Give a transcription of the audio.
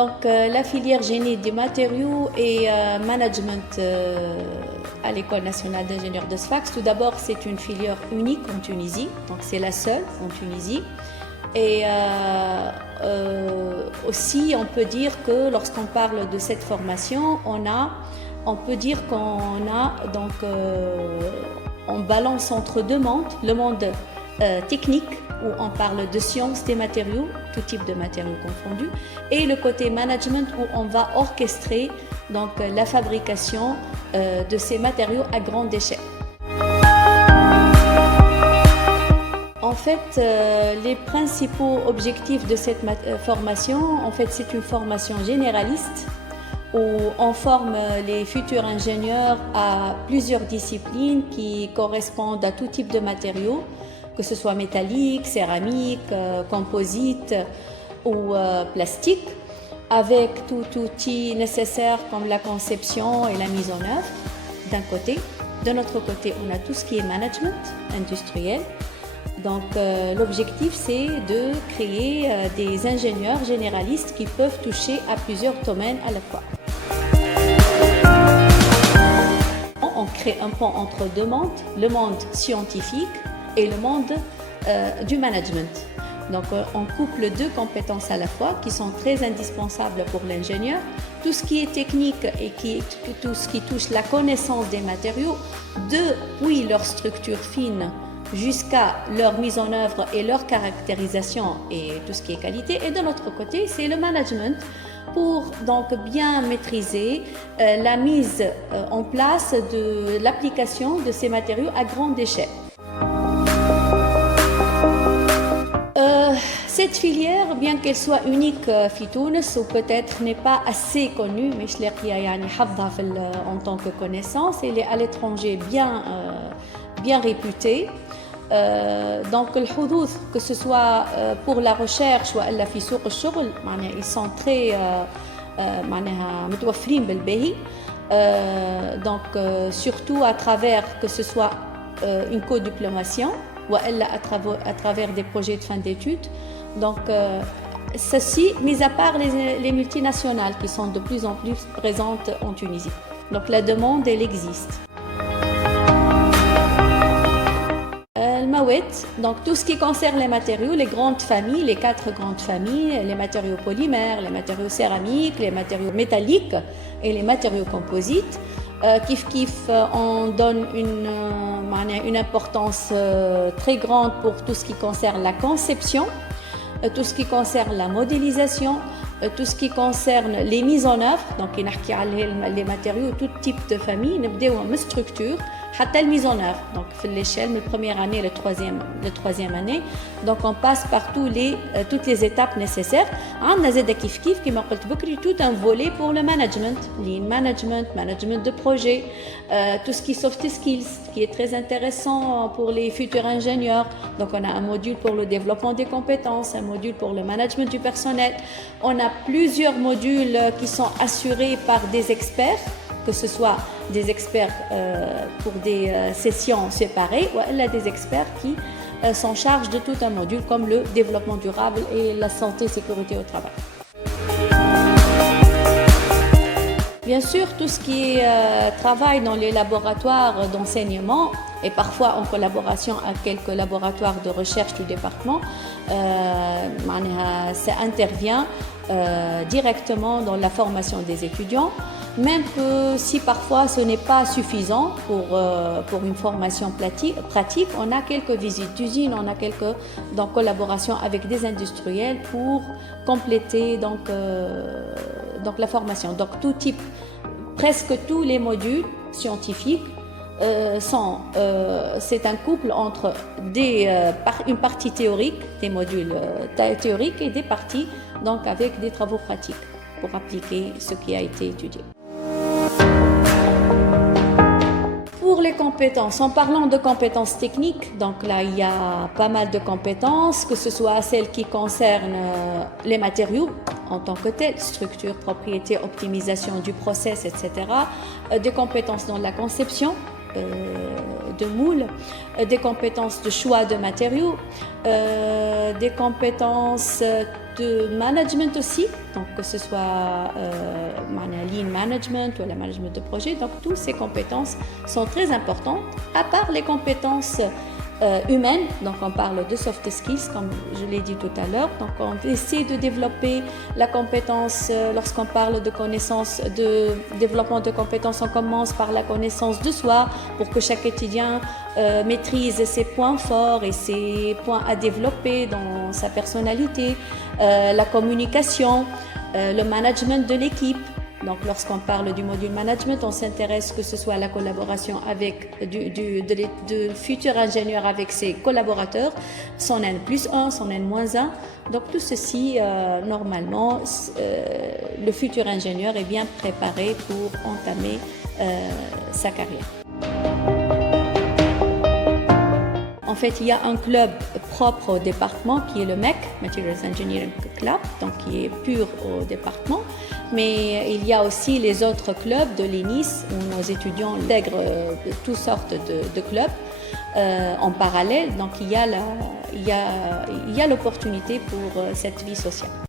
Donc, la filière génie des matériaux et management à l'École nationale d'ingénieurs de Sfax. Tout d'abord, c'est une filière unique en Tunisie, donc c'est la seule en Tunisie. Et aussi, on peut dire que lorsqu'on parle de cette formation, on peut dire qu'on a donc on balance entre deux mondes, le monde technique où on parle de sciences des matériaux, tout type de matériaux confondus, et le côté management où on va orchestrer donc la fabrication de ces matériaux à grande échelle. En fait, les principaux objectifs de cette formation, en fait, c'est une formation généraliste où on forme les futurs ingénieurs à plusieurs disciplines qui correspondent à tout type de matériaux, que ce soit métallique, céramique, composite ou plastique, avec tout outil nécessaire comme la conception et la mise en œuvre d'un côté. De notre côté, on a tout ce qui est management industriel. Donc l'objectif, c'est de créer des ingénieurs généralistes qui peuvent toucher à plusieurs domaines à la fois. On crée un pont entre deux mondes, le monde scientifique et le monde du management. Donc on couple deux compétences à la fois qui sont très indispensables pour l'ingénieur. Tout ce qui est technique et tout ce qui touche la connaissance des matériaux, depuis leur structure fine jusqu'à leur mise en œuvre et leur caractérisation et tout ce qui est qualité. Et de l'autre côté, c'est le management pour donc bien maîtriser la mise en place de l'application de ces matériaux à grande échelle. Cette filière, bien qu'elle soit unique à Tunis ou peut-être n'est pas assez connue, mais je l'ai en tant que connaissance, elle est à l'étranger bien réputée. Donc le حظوظ, que ce soit pour la recherche ou la في سوق الشغل, ils sont très متوفرين بالباهي. Donc surtout à travers que ce soit une co-diplomation ou à travers des projets de fin d'études. Donc ceci, mis à part les multinationales qui sont de plus en plus présentes en Tunisie. Donc la demande, elle existe. Donc tout ce qui concerne les matériaux, les grandes familles, les 4 grandes familles, les matériaux polymères, les matériaux céramiques, les matériaux métalliques et les matériaux composites, on donne une importance très grande pour tout ce qui concerne la conception, tout ce qui concerne la modélisation, tout ce qui concerne les mises en œuvre. Donc les matériaux, tout type de famille, une structure, حتى mise en œuvre. Donc l'échelle de la première année, la troisième année. Donc on passe par toutes les étapes nécessaires. On a tout un volet pour le management, lean management de projet, tout ce qui est soft skills, qui est très intéressant pour les futurs ingénieurs. Donc on a un module pour le développement des compétences, un module pour le management du personnel. On a plusieurs modules qui sont assurés par des experts, que ce soit des experts pour des sessions séparées ou des experts qui s'en chargent de tout un module comme le développement durable et la santé et sécurité au travail. Bien sûr, tout ce qui est travail dans les laboratoires d'enseignement et parfois en collaboration avec quelques laboratoires de recherche du département, ça intervient directement dans la formation des étudiants, même que si parfois ce n'est pas suffisant pour une formation pratique, on a quelques visites d'usine, on a quelques collaborations avec des industriels pour compléter donc la formation. Donc presque tous les modules scientifiques c'est un couple entre une partie théorique, des modules théoriques et des parties donc avec des travaux pratiques pour appliquer ce qui a été étudié. Pour les compétences, en parlant de compétences techniques, donc là il y a pas mal de compétences, que ce soit celles qui concernent les matériaux en tant que tels, structure, propriété, optimisation du process, etc. Des compétences dans la conception de moules, des compétences de choix de matériaux, des compétences de management aussi, donc que ce soit lean management ou la management de projet. Donc toutes ces compétences sont très importantes, à part les compétences humaines. Donc on parle de soft skills, comme je l'ai dit tout à l'heure. Donc on essaie de développer la compétence, lorsqu'on parle de connaissance, de développement de compétences, on commence par la connaissance de soi pour que chaque étudiant maîtrise ses points forts et ses points à développer dans sa personnalité, la communication, le management de l'équipe. Donc, lorsqu'on parle du module management, on s'intéresse que ce soit à la collaboration avec de futurs ingénieurs avec ses collaborateurs, son N+1, son N-1. Donc, tout ceci, normalement, le futur ingénieur est bien préparé pour entamer sa carrière. En fait, il y a un club propre au département qui est le MEC, Materials Engineering Club, donc qui est pur au département. Mais il y a aussi les autres clubs de l'ENIS où nos étudiants intègrent toutes sortes de clubs en parallèle. Donc il y a l'opportunité pour cette vie sociale.